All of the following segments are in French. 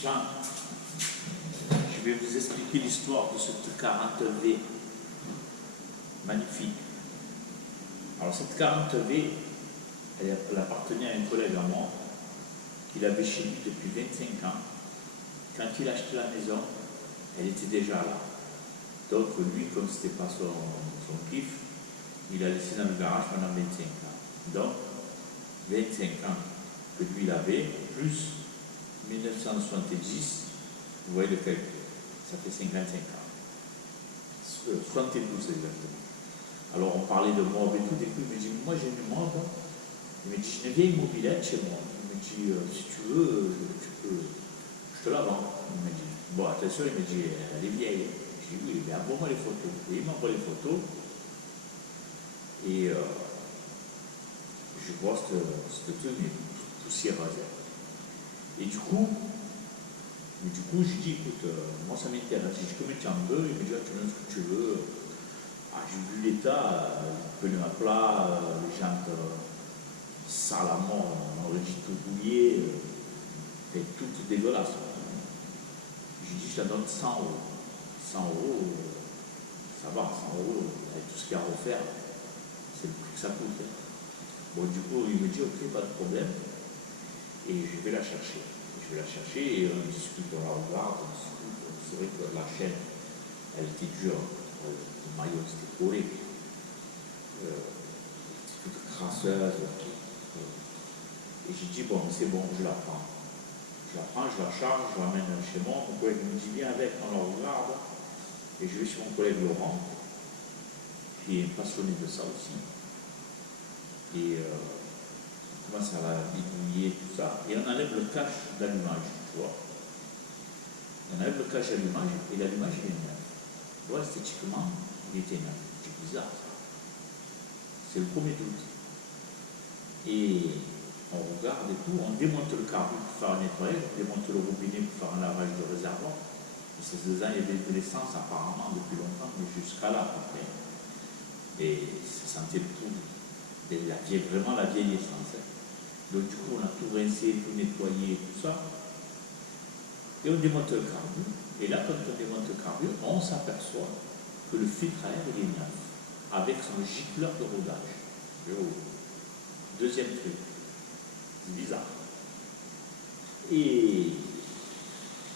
Jean, je vais vous expliquer l'histoire de cette 40V magnifique. Alors cette 40V, elle appartenait à un collègue à moi qu'il avait chez lui depuis 25 ans. Quand il a acheté la maison, elle était déjà là. Donc lui, comme ce n'était pas son kiff, il a laissé dans le garage pendant 25 ans. Donc 25 ans que lui il avait, plus 1970, vous voyez le calcul, ça fait 55 ans. 72 exactement. Alors on parlait de mort et tout, et puis il me dit, moi j'ai une mort. Il me dit, j'ai une vieille mobilette chez moi. Il me dit, si tu veux, tu peux, je te la vends. Il me dit, bon attention, il me dit, elle est vieille. Je dis, oui, mais envoie-moi les photos. Et il m'envoie les photos. Et je vois cette tenue poussiéreuse. Et du coup, je dis, écoute, moi ça m'intéresse. Je dis, combien tu en veux? Il me dit, tu me donnes ce que tu veux. Ah, j'ai vu l'état, le pneu à plat, les jantes sales à mort, on aurait dit tout bouillé, tout dégueulasse. Je lui dis, je te donne 100 euros. 100 euros, ça va, 100 euros, avec tout ce qu'il y a à refaire, c'est le prix que ça coûte. Bon, du coup, il me dit, ok, pas de problème, et je vais la chercher. Et on discute, on la regarde, on discute. C'est vrai que la chaîne, elle était dure, le maillot c'était collé, c'était toute crasseuse. Et j'ai dit, bon, c'est bon, je la prends. Je la charge, je l'amène chez moi. Mon collègue me dit, viens avec, on la regarde. Et je vais chez mon collègue Laurent, qui est passionné de ça aussi. Et on commence à la bidouiller, tout ça. Et on enlève le cache d'allumage, tu vois. On enlève le cache d'allumage, et l'allumage, il est neuf. Tu vois, esthétiquement, il était neuf. C'est bizarre, ça. C'est le 1er août. Et on regarde et tout, on démonte le carbu pour faire un nettoyage, on démonte le robinet pour faire un lavage de réservoir. Et ces 2 ans, il y avait de l'essence apparemment depuis longtemps, mais jusqu'à là à peu près. Et ça sentait le tout. Vraiment la vieille essence. Donc du coup, on a tout rincé, tout nettoyé, tout ça. Et on démonte le carbu. Et là, quand on démonte le carbu, on s'aperçoit que le filtre à air, il est neuf, avec son gicleur de rodage. Deuxième truc. C'est bizarre. Et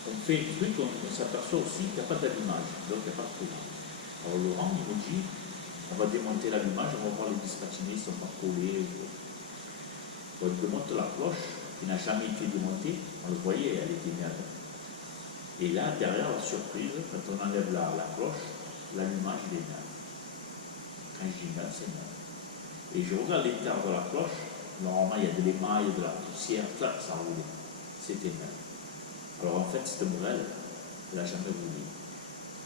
on fait un truc, on s'aperçoit aussi qu'il n'y a pas d'allumage, donc il n'y a pas de courant. Alors Laurent, il me dit, on va démonter l'allumage, on va voir les vis patinées, ils ne sont pas collés. On démonte la cloche, qui n'a jamais été démontée, on le voyait, elle était neuve. Et là, derrière, la surprise, quand on enlève la cloche, l'allumage, il est neuf. Quand je dis neuf, c'est neuf. Et je regarde l'intérieur de la cloche, normalement, il y a de l'émail, de la poussière, clac, ça roulait. C'était neuf. Alors en fait, cette modèle, elle n'a jamais roulé.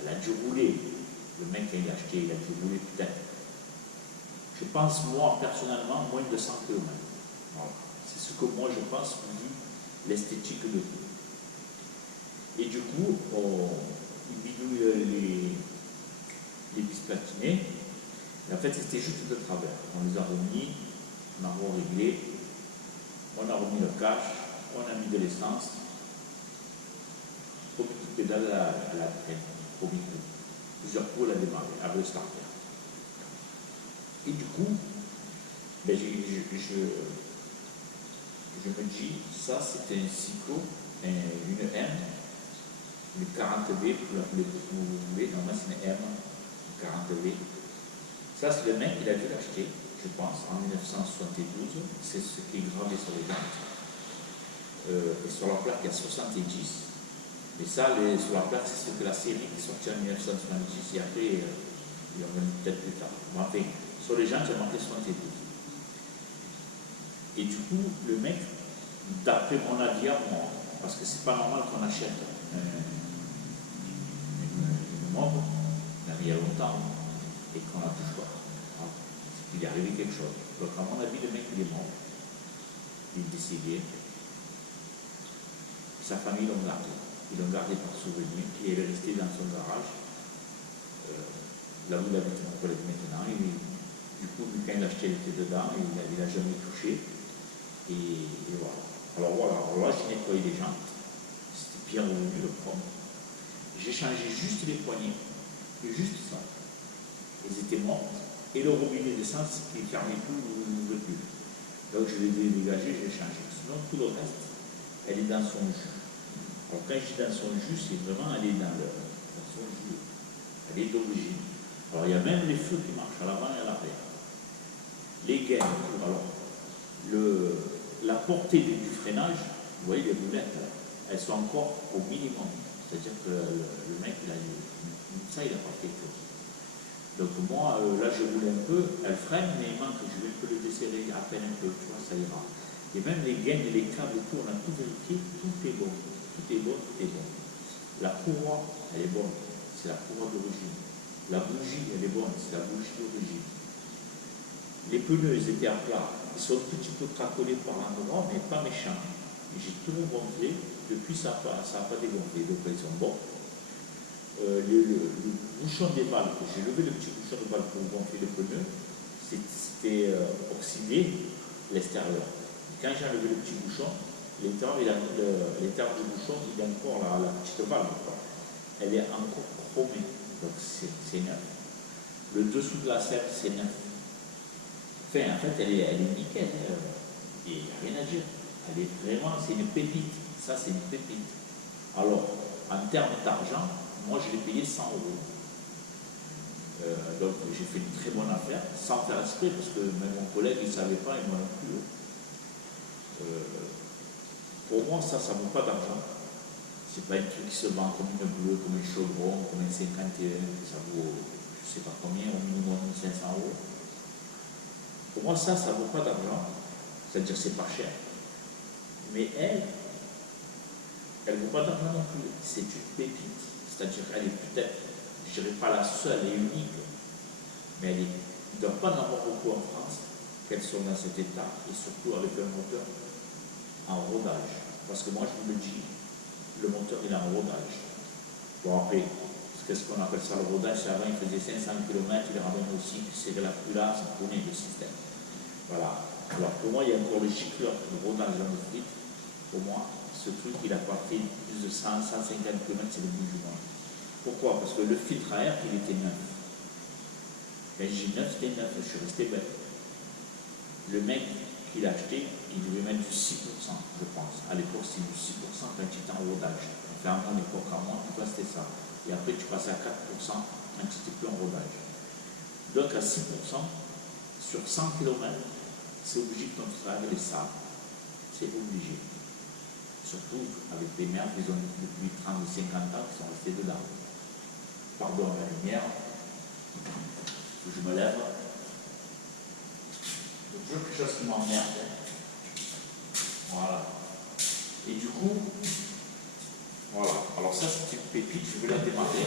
Elle a dû rouler. Le mec, quand il l'a acheté, il a dû rouler peut-être. Je pense, moi, personnellement, moins de 100 km. Voilà. C'est ce que moi, je pense, vu l'esthétique de tout. Et du coup, il bidouille les vis platinées. Et en fait, c'était juste de travers. On les a remis, on a réglé, on a remis le cache, on a mis de l'essence. Comme toute pédale à la traîne, premier coup. Plusieurs coups, elle a démarré, avec le starter. Et du coup, ben, je me dis, ça c'était un cyclo, une M, une 40V, pour l'appeler comme vous voulez, normalement c'est une M, une 40V. Ça c'est le mec, il a dû l'acheter, je pense, en 1972, c'est ce qui est gravé sur les jantes. Et sur la plaque, il y a 70. Mais ça, sur la plaque, c'est ce que la série qui est sortie en 1970, et après, il y en a peut-être plus tard. Bon, enfin, sur les jantes, il y a marqué 72. Et du coup, le mec, d'après mon avis à moi, parce que c'est pas normal qu'on achète une mob, il y a longtemps, et qu'on a plus choix. Il est arrivé quelque chose. Donc, à mon avis, le mec, il est mort. Il est décédé. Sa famille l'ont gardé. Ils l'ont gardé par souvenir, et elle est restée dans son garage, là où il habite mon collègue maintenant. Et du coup, quand il a acheté, il était dedans, et il n'a jamais touché. Et voilà. Alors voilà, alors là, j'ai nettoyé les jantes. C'était bien revenu le prendre. J'ai changé juste les poignées, et juste ça. Ils étaient morts, et le robinet d'essence qui ne fermait plus ou n'ouvrait plus. Donc je les ai dégagés, j'ai changé. Sinon, tout le reste, elle est dans son jus. Alors quand je dis dans son jus, c'est vraiment, elle est dans son jus. Elle est d'origine. Alors il y a même les feux qui marchent à l'avant et à l'arrière. Les gaines, alors, la portée du freinage, vous voyez les roulettes, là, elles sont encore au minimum. C'est-à-dire que le mec, il a ça, il n'a pas fait quelque chose. Donc moi, là, je roule un peu, elle freine, mais il manque, je vais un peu le desserrer à peine un peu, tu vois, ça ira. Et même les gaines et les câbles et tout, on a tout vérifié, tout est bon. Tout est bon, tout est bon. La courroie, elle est bonne, c'est la courroie d'origine. La bougie, elle est bonne, c'est la bougie d'origine. Les pneus, ils étaient à plat, ils sont un petit peu cracolés par l'endroit, mais pas méchants. J'ai tout gonflé, depuis ça n'a pas dégonflé, donc ils sont bons. Le bouchon des valves, j'ai levé le petit bouchon de valve pour gonfler le pneu, c'était oxydé l'extérieur. Quand j'ai enlevé le petit bouchon, l'intérieur du bouchon, il y a encore la petite valve, quoi. Elle est encore chromée, donc c'est neuf. Le dessous de la selle, c'est neuf. Enfin, en fait, elle est nickel, il n'y a rien à dire. Elle est vraiment, c'est une pépite. Ça, c'est une pépite. Alors, en termes d'argent, moi, je l'ai payé 100 euros. Donc, j'ai fait une très bonne affaire, sans faire exprès, parce que même mon collègue, il ne savait pas, et moi non plus. Pour moi, ça ne vaut pas d'argent. C'est pas un truc qui se vend comme une bleue, comme un chaudron, comme un 51, ça vaut, je ne sais pas combien, au minimum 500 euros. Pour moi, ça ne vaut pas d'argent. C'est-à-dire que c'est pas cher. Mais elle ne vaut pas d'argent non plus. C'est une pépite. C'est-à-dire qu'elle est peut-être, je ne dirais pas la seule et unique, mais il ne doit pas en avoir beaucoup en France qu'elles sont dans cet état, et surtout avec un moteur en rodage. Parce que moi, je vous le dis, le moteur il est en rodage. Bon, après, qu'est-ce qu'on appelle ça le rodage? C'est avant, il faisait 500 km, il ramène aussi, c'est la plus là, ça tournait le système. Voilà. Alors pour moi, il y a encore le gicleur, le rodage dans le frites. Pour moi, ce truc, il a parti plus de 100, 150 km, c'est le bout du monde. Pourquoi? Parce que le filtre à air, il était neuf. Mais j'ai neuf, c'était neuf, je suis resté bête. Le mec qui l'a acheté, il devait mettre du 6%, je pense. À l'époque, c'était du 6% quand tu étais en rodage. Enfin, à mon époque, à moi, en tout cas, c'était ça. Et après, tu passais à 4% quand tu n'étais plus en rodage. Donc, à 6%, sur 100 km, c'est obligé que ton travail les sables. C'est obligé. Surtout avec les mères qui ont depuis 30 ou 50 ans qui sont restés dedans. Pardon la lumière. Je me lève. C'est toujours quelque chose qui m'emmerde. Voilà. Et du coup, voilà. Alors ça, c'est une pépite, je vais la démarrer.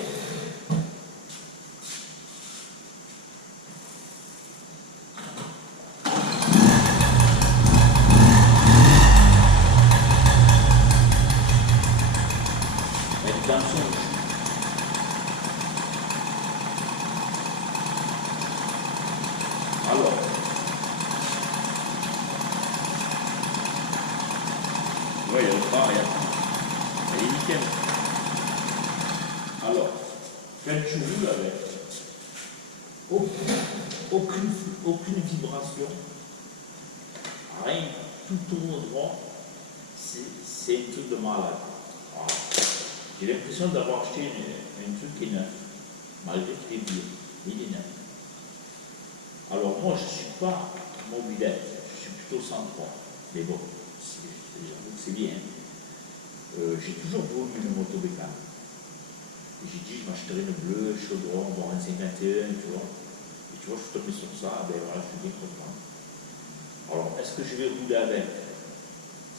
Alors, ouais, il y a le pas, elle est nickel. Alors, quand tu roules avec, aucune vibration, rien, tout tourne droit, c'est un truc de malade. Voilà. J'ai l'impression d'avoir acheté un truc qui est neuf, malgré qu'il est vieux, il est neuf. Alors moi, je ne suis pas mobilette, je suis plutôt 103. Mais bon, j'avoue que c'est bien. J'ai toujours voulu une moto bécane. J'ai dit, je m'achèterais une bleue, chaudron, voire un 51, tu vois. Et tu vois, je suis tombé sur ça, ben voilà, je suis bien content. Alors, est-ce que je vais rouler avec?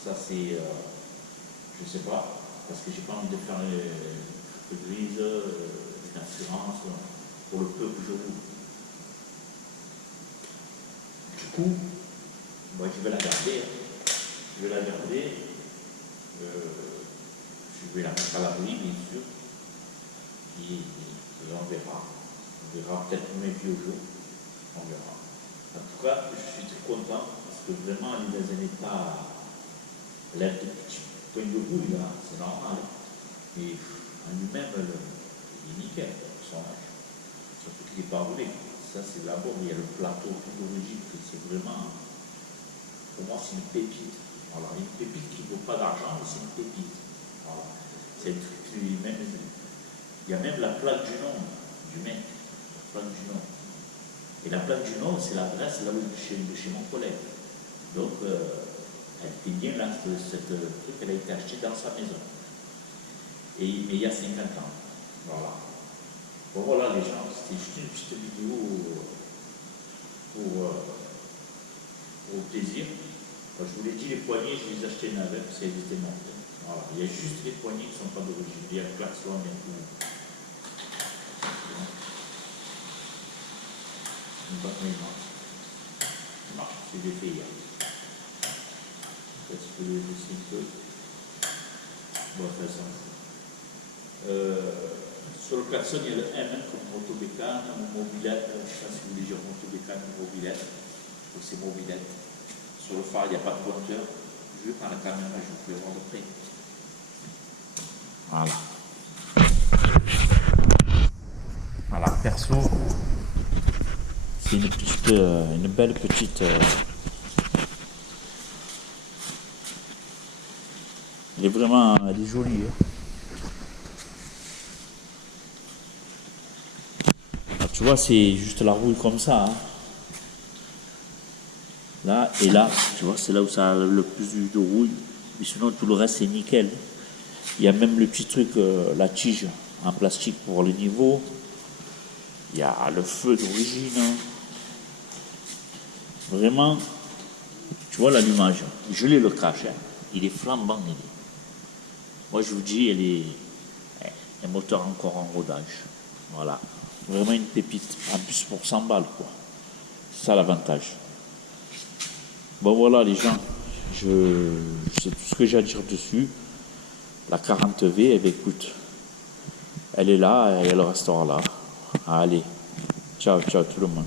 Ça, c'est, je ne sais pas, parce que j'ai pas envie de faire une grise, une assurance, pour le peu que je roule. Du coup, moi je vais la garder. Je vais la garder. Je vais la mettre à l'abri, bien sûr. Et on verra. On verra peut-être mes vieux jours. On verra. En tout cas, je suis très content parce que vraiment, elle est dans un état. Elle a un petit point de rouille là, c'est normal. Et en lui-même, il est nickel, son âge. Surtout qu'il n'est pas roulé. Ça, c'est la bombe. Il y a le plateau tout d'origine. C'est vraiment, pour moi, c'est une pépite. Voilà. Une pépite qui ne vaut pas d'argent, mais c'est une pépite. Voilà. C'est un truc, il y a même la plaque du nom du mec. La plaque du nom. Et la plaque du nom, c'est l'adresse là où chez mon collègue. Donc, elle était bien là, cette truc, elle a été achetée dans sa maison. Mais il y a 50 ans. Voilà. Bon, voilà les gens, c'était juste une petite vidéo pour plaisir. Quand je vous l'ai dit, les poignées, je les ai achetés navettes parce qu'elles étaient mortes. Voilà. Il y a juste les poignées qui ne sont pas d'origine. Il y a le klaxon, il y a tout. Une boîte mémoire. Non, c'est des fait hier. Parce que je sais que. Bon, ça s'en fout. Sur le klaxon, il y a le M comme motobécane ou mobilette. Je ne sais pas si vous voulez dire motobécane ou mobilette. Je crois que c'est mobilette. Sur le phare, il n'y a pas de pointeur. Je vais prendre la caméra, je vous fais voir de près. Voilà. Voilà, perso, c'est une belle petite. Elle est jolie. Hein. Ah, tu vois, c'est juste la rouille comme ça. Hein. Là et là, tu vois, c'est là où ça a le plus de rouille. Mais sinon, tout le reste, c'est nickel. Il y a même le petit truc, la tige en plastique pour le niveau. Il y a le feu d'origine. Vraiment, tu vois l'allumage. Je l'ai le cache. Hein. Il est flambant. Moi, je vous dis, elle est un moteur encore en rodage. Voilà. Vraiment une pépite. En plus, pour 100 balles, quoi. C'est ça l'avantage. Bon, voilà, les gens. C'est tout ce que j'ai à dire dessus. La 40V, eh bien, écoute, elle est là et elle restera là. Allez, ciao, ciao tout le monde.